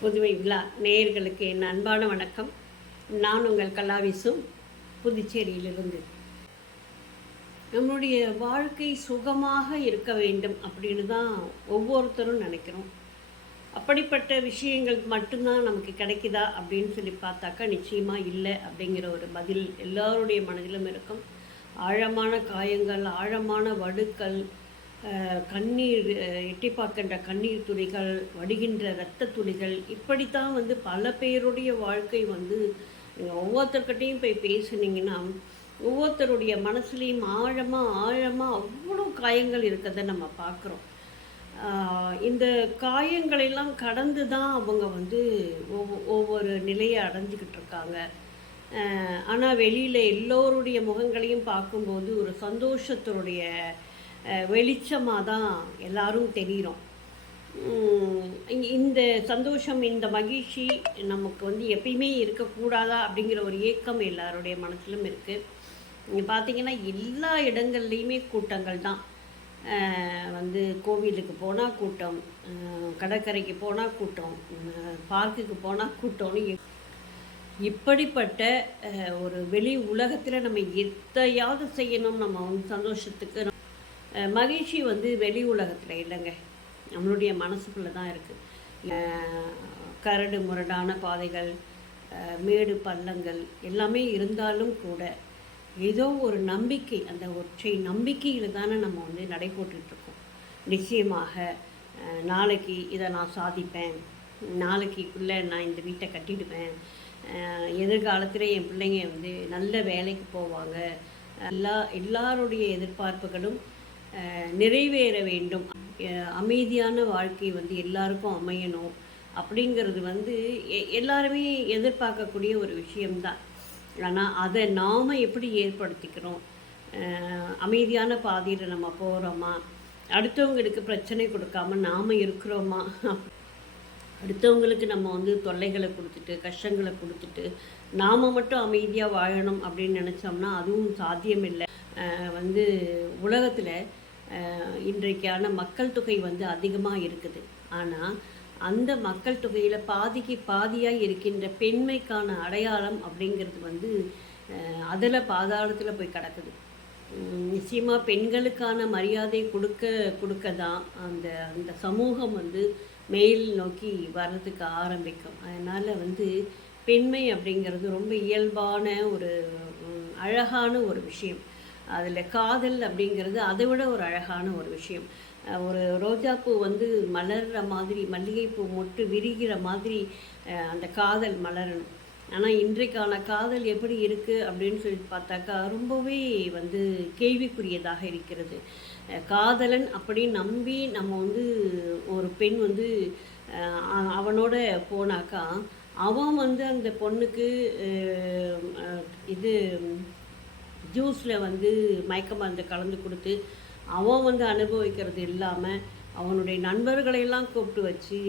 புதுமை விழா நேயர்களுக்கு என் அன்பான வணக்கம். நான் உங்கள் கலாவிசும் புதுச்சேரியிலிருந்து. நம்மளுடைய வாழ்க்கை சுகமாக இருக்க வேண்டும் அப்படின்னு தான் ஒவ்வொருத்தரும் நினைக்கிறோம். அப்படிப்பட்ட விஷயங்கள் மட்டும்தான் நமக்கு கிடைக்குதா அப்படின்னு சொல்லி பார்த்தாக்கா நிச்சயமாக இல்லை அப்படிங்கிற ஒரு பதில் எல்லோருடைய மனதிலும் இருக்கும். ஆழமான காயங்கள் ஆழமான வடுக்கள் கண்ணீர் அஹ், எட்டி பார்க்கின்ற கண்ணீர் துளிகள் வடிகின்ற இரத்த துளிகள் இப்படித்தான் வந்து பல பேருடைய வாழ்க்கை வந்து நீங்கள் ஒவ்வொருத்தர்கிட்டையும் போய் பேசுனீங்கன்னா ஒவ்வொருத்தருடைய மனசுலேயும் ஆழமாக ஆழமாக அவ்வளோ காயங்கள் இருக்கிறத நம்ம பார்க்குறோம். ஆஹ் இந்த காயங்களெல்லாம் கடந்து தான் அவங்க வந்து ஒவ்வொ- ஒவ்வொரு நிலையை அடைஞ்சிக்கிட்டு இருக்காங்க. ஆனால் வெளியில் எல்லோருடைய முகங்களையும் பார்க்கும்போது ஒரு சந்தோஷத்தினுடைய வெளிச்சமாக தான் எல்லாரும் தெரிகிறோம் இந்த சந்தோஷம் இந்த மகிழ்ச்சி நமக்கு வந்து எப்பயுமே இருக்கக்கூடாதா அப்படிங்கிற ஒரு ஏக்கம் எல்லாருடைய மனசிலும் இருக்குது இங்கே பார்த்தீங்கன்னா எல்லா இடங்கள்லையுமே கூட்டங்கள் தான். வந்து கோவிலுக்கு போனால் கூட்டம் கடற்கரைக்கு போனால் கூட்டம் பார்க்குக்கு போனால் கூட்டம்னு இப்படிப்பட்ட ஒரு வெளி உலகத்தில் நம்ம எத்தையாவது செய்யணும் நம்ம வந்து சந்தோஷத்துக்கு மகிழ்ச்சி வந்து வெளி உலகத்தில் இல்லைங்க. நம்மளுடைய மனசுக்குள்ளே தான் இருக்குது கரடு முரடான பாதைகள் மேடு பள்ளங்கள் எல்லாமே இருந்தாலும் கூட ஏதோ ஒரு நம்பிக்கை அந்த ஒற்றை நம்பிக்கையில் தானே நம்ம வந்து நடை போட்டுட்டு நிச்சயமாக நாளைக்கு இதை நான் சாதிப்பேன். நாளைக்குள்ளே நான் இந்த வீட்டை கட்டிடுவேன். எதிர்காலத்தில் என் பிள்ளைங்க வந்து நல்ல வேலைக்கு போவாங்க. எல்லா எல்லாருடைய எதிர்பார்ப்புகளும் நிறைவேற வேண்டும். அஹ், அமைதியான வாழ்க்கை வந்து எல்லாருக்கும் அமையணும் அப்படிங்கிறது வந்து எ- எல்லாருமே எதிர்பார்க்கக்கூடிய ஒரு விஷயம்தான். ஆனால் அதை நாம் எப்படி ஏற்படுத்திக்கிறோம்? அமைதியான பாதையில் நம்ம போகிறோமா அடுத்தவங்களுக்கு பிரச்சனை கொடுக்காம நாம் இருக்கிறோமா? அடுத்தவங்களுக்கு நம்ம வந்து தொல்லைகளை கொடுத்துட்டு கஷ்டங்களை கொடுத்துட்டு நாம் மட்டும் அமைதியாக வாழணும் அப்படின்னு நினச்சோம்னா அதுவும் சாத்தியமில்லை. அஹ் வந்து உலகத்தில் இன்றைக்கான மக்கள் தொகை வந்து அதிகமாக இருக்குது. ஆனால் அந்த மக்கள் தொகையில் பாதிக்கு பாதியாக இருக்கின்ற பெண்மைக்கான அடையாளம் அப்படிங்கிறது வந்து அதில் பாதாளத்தில் போய் கிடக்குது. நிச்சயமாக பெண்களுக்கான மரியாதை கொடுக்க கொடுக்க தான் அந்த அந்த சமூகம் வந்து மேல் நோக்கி வர்றதுக்கு ஆரம்பிக்கும். அதனால் வந்து பெண்மை அப்படிங்கிறது ரொம்ப இயல்பான ஒரு அழகான ஒரு விஷயம். அதில் காதல் அப்படிங்கிறது அதை விட ஒரு அழகான ஒரு விஷயம். ஒரு ரோஜாப்பூ வந்து மலர்ற மாதிரி மல்லிகைப்பூ மொட்டு விரிகிற மாதிரி அஹ் அந்த காதல் மலரணும். ஆனால் இன்றைக்கான காதல் எப்படி இருக்குது அப்படின்னு சொல்லி பார்த்தாக்கா ரொம்பவே வந்து கேள்விக்குரியதாக இருக்கிறது. காதலன் அப்படின்னு நம்பி நம்ம வந்து ஒரு பெண் வந்து அஹ் அவனோட போனாக்கா அவன் வந்து அந்த பொண்ணுக்கு அஹ், இது ஜூஸில் வந்து மயக்க மருந்து கலந்து கொடுத்து அவன் வந்து அனுபவிக்கிறது இல்லாமல் அவனுடைய நண்பர்களையெல்லாம் கூப்பிட்டு வச்சு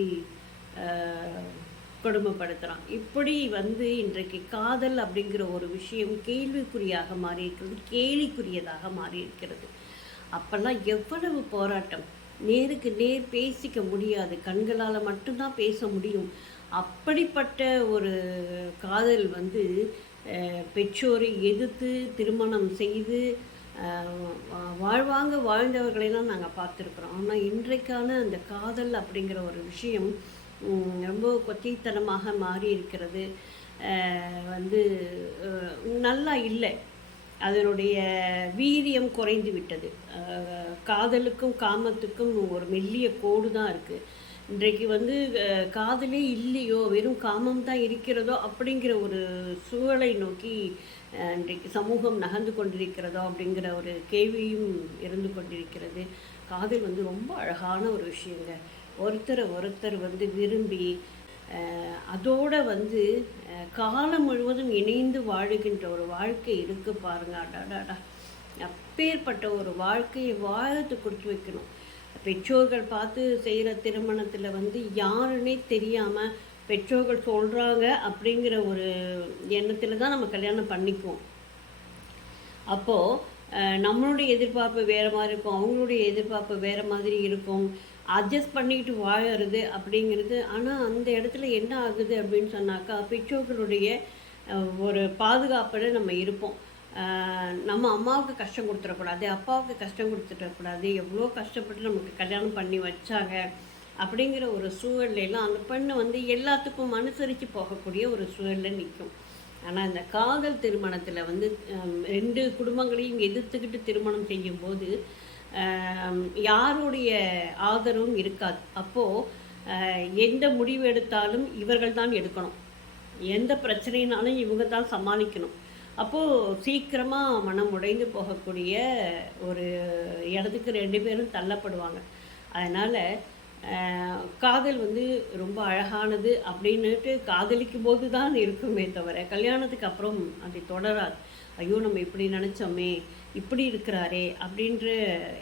ஆஹ், கொடுமைப்படுத்துகிறான் இப்படி வந்து இன்றைக்கு காதல் அப்படிங்கிற ஒரு விஷயம் கேள்விக்குறியாக மாறி இருக்கிறது கேலிக்குரியதாக மாறி இருக்கிறது அப்போல்லாம் எவ்வளவு போராட்டம். நேருக்கு நேர் பேசிக்க முடியாது. கண்களால் மட்டும்தான் பேச முடியும். அப்படிப்பட்ட ஒரு காதல் வந்து பெற்றோரை எதிர்த்து திருமணம் செய்து வாழ்வாங்க வாழ்ந்தவர்களைலாம் நாங்கள் பார்த்துருக்குறோம். ஆனால் இன்றைக்கான அந்த காதல் அப்படிங்கிற ஒரு விஷயம் ரொம்ப கொச்சைத்தனமாக மாறி இருக்கிறது வந்து நல்லா இல்லை. அதனுடைய வீரியம் குறைந்து விட்டது. காதலுக்கும் காமத்துக்கும் ஒரு மெல்லிய கோடு தான் இருக்குது இன்றைக்கு வந்து காதலே இல்லையோ வெறும் காமம் தான் இருக்கிறதோ அப்படிங்கிற ஒரு சூழலை நோக்கி இன்றைக்கு சமூகம் நகர்ந்து கொண்டிருக்கிறதோ அப்படிங்கிற ஒரு கேள்வியும் இருந்து கொண்டிருக்கிறது. காதல் வந்து ரொம்ப அழகான ஒரு விஷயங்க. ஒருத்தரை ஒருத்தர் வந்து விரும்பி அதோட வந்து காலம் முழுவதும் இணைந்து வாழுகின்ற ஒரு வாழ்க்கை இருக்கு பாருங்க. அடாடாடா. அப்பேற்பட்ட ஒரு வாழ்க்கையை வாழத்து கொடுத்து வைக்கணும். பெற்றோர்கள் பார்த்து செய்கிற திருமணத்தில் வந்து யாருன்னே தெரியாமல் பெற்றோர்கள் சொல்கிறாங்க அப்படிங்கிற ஒரு எண்ணத்தில் தான் நம்ம கல்யாணம் பண்ணிக்குவோம். அப்போது நம்மளுடைய எதிர்பார்ப்பு வேறு மாதிரி இருக்கும் அவங்களுடைய எதிர்பார்ப்பு வேறு மாதிரி இருக்கும் அட்ஜஸ்ட் பண்ணிட்டு வாழறது அப்படிங்கிறது. ஆனால் அந்த இடத்துல என்ன ஆகுது அப்படின்னு சொன்னாக்கா பெற்றோர்களுடைய அஹ், ஒரு பாதுகாப்பில் நம்ம இருப்போம். நம்ம அம்மாவுக்கு கஷ்டம் கொடுத்துடக்கூடாது அப்பாவுக்கு கஷ்டம் கொடுத்துடக்கூடாது எவ்வளோ கஷ்டப்பட்டு நமக்கு கல்யாணம் பண்ணி வச்சாங்க அப்படிங்கிற ஒரு சூழல்லாம் அந்த பெண்ணு வந்து எல்லாத்துக்கும் அனுசரித்து போகக்கூடிய ஒரு சூழலில் நிற்கும் ஆனால் இந்த காதல் திருமணத்தில் வந்து ரெண்டு குடும்பங்களையும் எதிர்த்துக்கிட்டு திருமணம் செய்யும்போது யாருடைய ஆதரவும் இருக்காது. அப்போது எந்த முடிவு எடுத்தாலும் இவர்கள் தான் எடுக்கணும். எந்த பிரச்சனைனாலும் இவங்க தான் சமாளிக்கணும். அப்போது சீக்கிரமாக மனம் உடைந்து போகக்கூடிய ஒரு இடத்துக்கு ரெண்டு பேரும் தள்ளப்படுவாங்க. அதனால் காதல் வந்து ரொம்ப அழகானது அப்படின்னுட்டு காதலிக்கும் போது தான் இருக்குமே தவிர கல்யாணத்துக்கு அப்புறம் அது தொடராது. ஐயோ நம்ம இப்படி நினச்சோமே இப்படி இருக்கிறாரே அப்படின்ற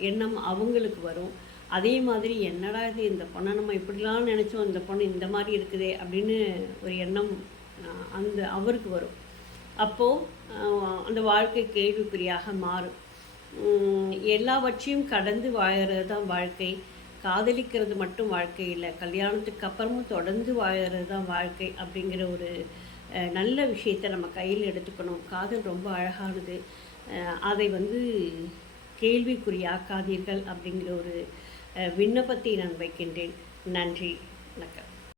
எண்ணம் அவங்களுக்கு வரும். அதே மாதிரி என்னடா இது இந்த பொண்ணை நம்ம இப்படிலாம் நினச்சோம் இந்த பொண்ணு இந்த மாதிரி இருக்குதே அப்படின்னு ஒரு எண்ணம் அந்த அவருக்கு வரும். அப்போது அந்த வாழ்க்கை கேள்விக்குறியாக மாறும். எல்லாவற்றையும் கடந்து வாழறது தான் வாழ்க்கை. காதலிக்கிறது மட்டும் வாழ்க்கை இல்லை. கல்யாணத்துக்கு அப்புறமும் தொடர்ந்து வாழறது தான் வாழ்க்கை அப்படிங்கிற ஒரு நல்ல விஷயத்தை நம்ம கையில் எடுத்துக்கணும். காதல் ரொம்ப அழகானது. அதை வந்து கேள்விக்குறியாக்காதீர்கள் அப்படிங்கிற ஒரு விண்ணப்பத்தை நான் வைக்கின்றேன். நன்றி. வணக்கம்.